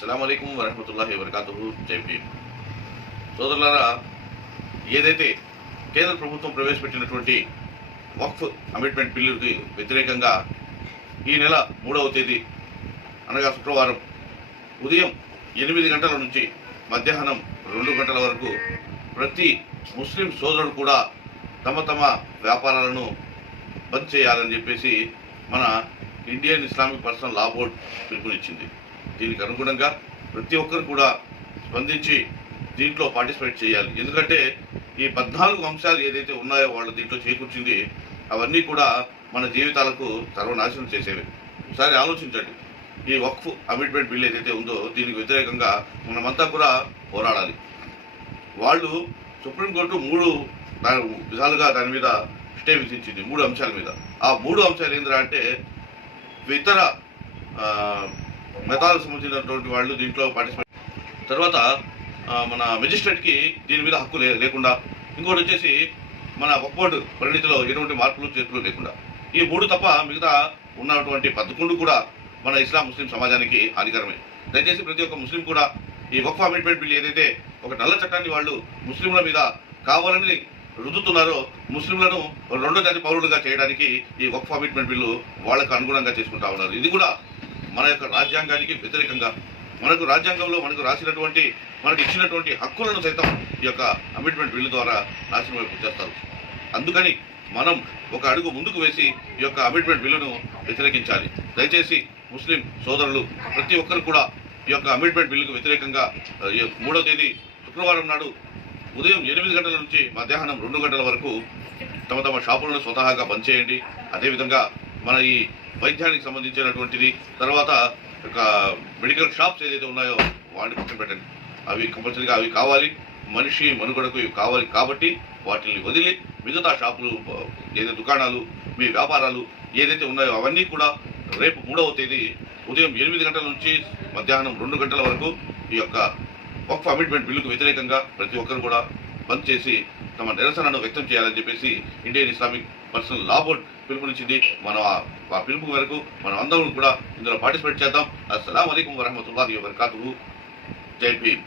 అస్సలాము అలైకుం వరహమతుల్లాహి వబరకాతుహు. జై భీమ్. సోదరులారా, ఏదైతే కేంద్ర ప్రభుత్వం ప్రవేశపెట్టినటువంటి వక్ఫ్ అమెండ్మెంట్ బిల్లుకి వ్యతిరేకంగా ఈ నెల 3వ తేదీ అనగా శుక్రవారం ఉదయం 8 గంటల నుంచి మధ్యాహ్నం 2 గంటల వరకు ప్రతి ముస్లిం సోదరుడు కూడా తమ తమ వ్యాపారాలను బంద్ చేయాలని చెప్పేసి మన ఇండియన్ ఇస్లామిక్ పర్సనల్ లా బోర్డ్ పిలుపునిచ్చింది. దీనికి అనుగుణంగా ప్రతి ఒక్కరు కూడా స్పందించి దీంట్లో పార్టిసిపేట్ చేయాలి. ఎందుకంటే ఈ 14 అంశాలు ఏదైతే ఉన్నాయో వాళ్ళు దీంట్లో చేకూర్చింది అవన్నీ కూడా మన జీవితాలకు సర్వనాశనం చేసేవి. ఒకసారి ఆలోచించండి, ఈ వక్ఫ్ అమెండ్మెంట్ బిల్ ఏదైతే ఉందో దీనికి వ్యతిరేకంగా మనమంతా కూడా పోరాడాలి. వాళ్ళు సుప్రీంకోర్టు 3 విధాలుగా దాని మీద స్టే విధించింది, 3 అంశాల మీద. ఆ 3 అంశాలు ఏంటంటే అంటే ఇతర మతాలకు సంబంధించినటువంటి వాళ్ళు దీంట్లో పార్టిసిపేట్, తర్వాత మన మెజిస్ట్రేట్కి దీని మీద హక్కు లేకుండా, ఇంకోటి వచ్చేసి మన వక్ఫ్ బోర్డు పరిణితిలో ఎటువంటి మార్పులు చేర్పులు లేకుండా. ఈ 3 తప్ప మిగతా ఉన్నటువంటి 11 కూడా మన ఇస్లాం ముస్లిం సమాజానికి హానికరమే. దయచేసి ప్రతి ఒక్క ముస్లిం కూడా ఈ వక్ఫ్ అమెండ్మెంట్ బిల్ ఏదైతే ఒక నల్ల చట్టాన్ని వాళ్ళు ముస్లింల మీద కావాలని రుద్దుతున్నారో, ముస్లింలను 2వ జాతి పౌరులుగా చేయడానికి ఈ వక్ఫ్ అమెండ్మెంట్ బిల్లు వాళ్ళకు అనుగుణంగా చేసుకుంటా ఉన్నారు. ఇది కూడా మన యొక్క రాజ్యాంగానికి వ్యతిరేకంగా, మనకు రాజ్యాంగంలో మనకు రాసినటువంటి మనకు ఇచ్చినటువంటి హక్కులను సైతం ఈ యొక్క అమెండ్మెంట్ బిల్లు ద్వారా నాశనం వైపు చేస్తారు. అందుకని మనం ఒక అడుగు ముందుకు వేసి ఈ యొక్క అమెండ్మెంట్ బిల్లును వ్యతిరేకించాలి. దయచేసి ముస్లిం సోదరులు ప్రతి ఒక్కరు కూడా ఈ యొక్క అమెండ్మెంట్ బిల్లుకు వ్యతిరేకంగా 3వ తేదీ శుక్రవారం నాడు ఉదయం 8 గంటల నుంచి మధ్యాహ్నం 2 గంటల వరకు తమ తమ షాపులను స్వతహాగా బంద్ చేయండి. అదేవిధంగా మన ఈ వైద్యానికి సంబంధించినటువంటిది, తర్వాత మెడికల్ షాప్స్ ఏదైతే ఉన్నాయో వాటిని పక్కన పెట్టండి. అవి కంపల్సరీగా అవి కావాలి, మనిషి మనుగడకు ఇవి కావాలి. కాబట్టి వాటిని వదిలి మిగతా షాపులు, ఏదైతే దుకాణాలు, మీ వ్యాపారాలు ఏదైతే ఉన్నాయో అవన్నీ కూడా రేపు 3వ తేదీ ఉదయం 8 గంటల నుంచి మధ్యాహ్నం 2 గంటల వరకు ఈ యొక్క వక్ఫ్ అమెండ్మెంట్ బిల్లుకు వ్యతిరేకంగా ప్రతి ఒక్కరు కూడా బంద్ చేసి తమ నిరసనను వ్యక్తం చేయాలని చెప్పేసి ఇండియన్ ఇస్లామిక్ పర్సనల్ లా బోర్డ్ పిలుపునిచ్చింది. మనం ఆ పిలుపు మేరకు మనం అందరం కూడా ఇందులో పార్టిసిపేట్ చేద్దాం. అస్సలాము అలైకుం వరహమతుల్లాహి వబరకాతుహు. జై భీమ్.